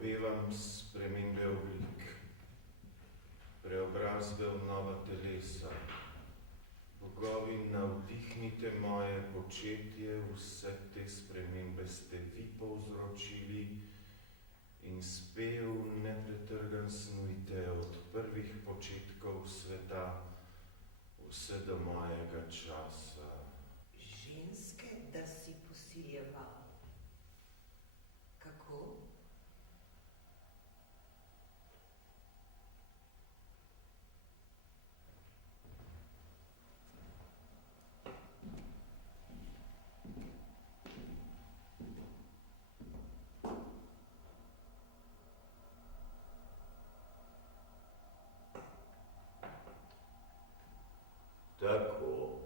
opevam spremembe oblik, preobrazbe v nova telesa. Bogovi, navdihnite moje početje, vse te spremembe ste vi povzročili in spev nepretrgan snujte od prvih početkov sveta vse do mojega časa. Ženske, da si posiljeval. Kako? Tako.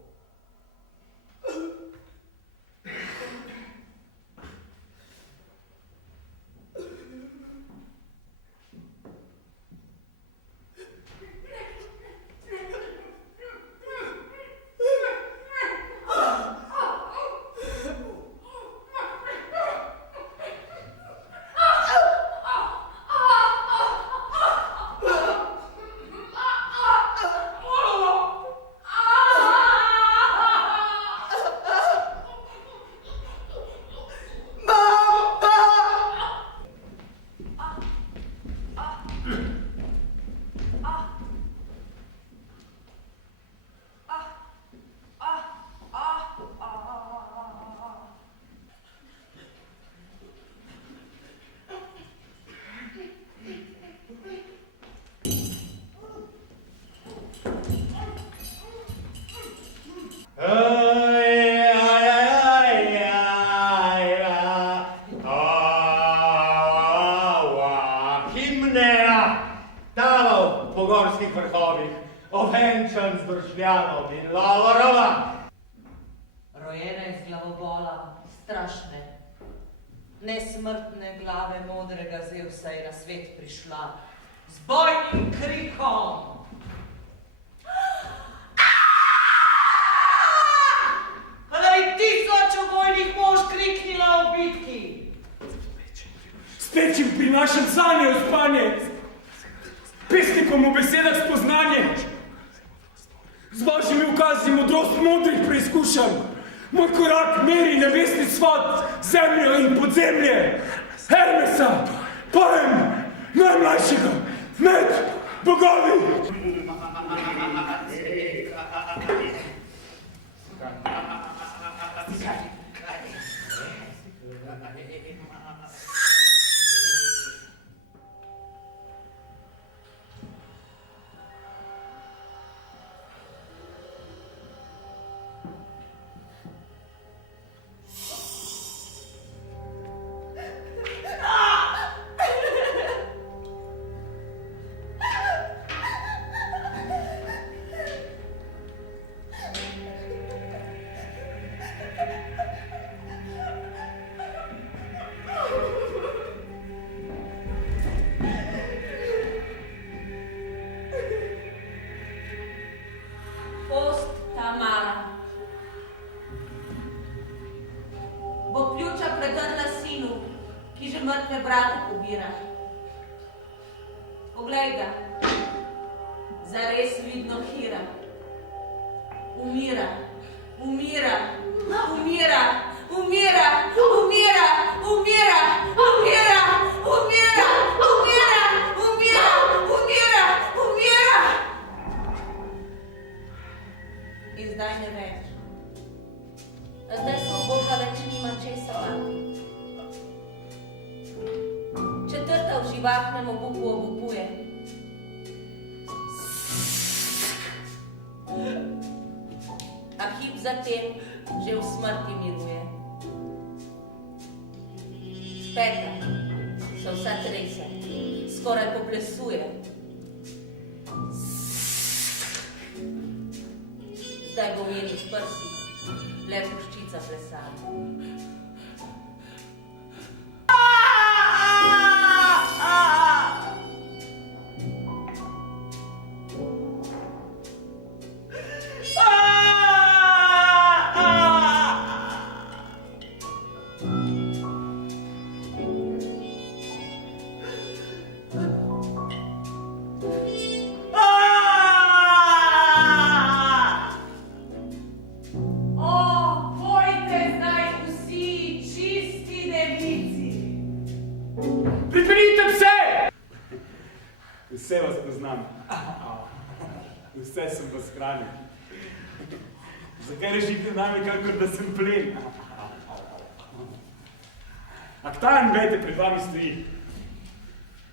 Ovenčan z bršljanom in lavorova. Rojena iz glavobola, strašne, nesmrtne glave modrega Zevsa je na svet prišla z bojnim krikom. Kada bi 1000 ubojnih mož kriknila v bitki. Spet jim prinašam sanje v spanje, pesnikom v besedah spoznanje. Z vašimi ukazi modrost modrih preizkušam. Moj korak meri nebesni svat, zemljo in podzemlje. Hermesa, pojem najmlajšega med bogovi. Poglej ga, zares vidno hira. Umira, umira, umira, umira, umira, umira, umira, umira, umira, umira, umira, umira. In zdaj ne več. Zdaj so Boga več nima česa mati. Četrta v živahnem obupu obupuje. A hip zatem že v smrti miruje. Peta se vsa trese, skoraj poplesuje. Zdaj bo v njenih prsih le puščica plesala. Vse sem v shranil. Zakaj rešite nami, kakor da sem plen? Aktan, vete, pred vami stoji.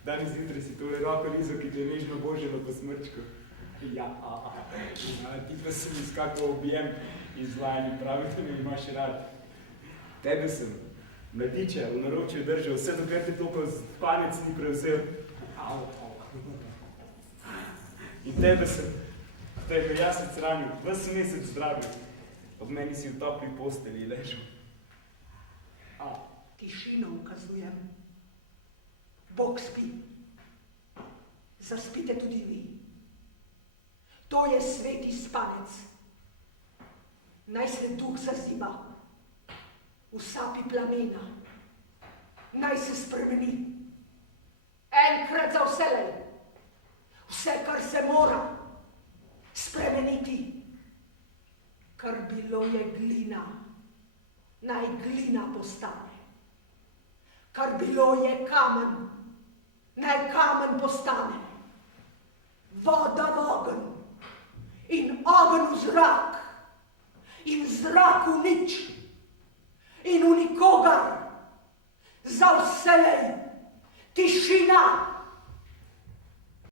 Danes zjutraj si tole roko lizo, ki te je nežno boženo po smrčku. Ja, ti pa sem izkakal objem in zlajni, pravi, da me imaš rad. Tebe sem, mladiče, v naročju držal, vse dokler te toliko spanec ni prevzel. In tebe sem, tebe jasec ranil, ves mesec zdravil. Ob meni si v topli posteli ležal. Tišino ukazujem. Bog spi. Zaspite tudi vi. To je sveti spanec. Naj se duh zazima. V sapi plamena. Naj se spremeni. Enkrat za vselej. Vse, kar se mora spremeniti. Kar bilo je glina, naj glina postane. Kar bilo je kamen, naj kamen postane. Voda v ogenj in ogenj v zrak.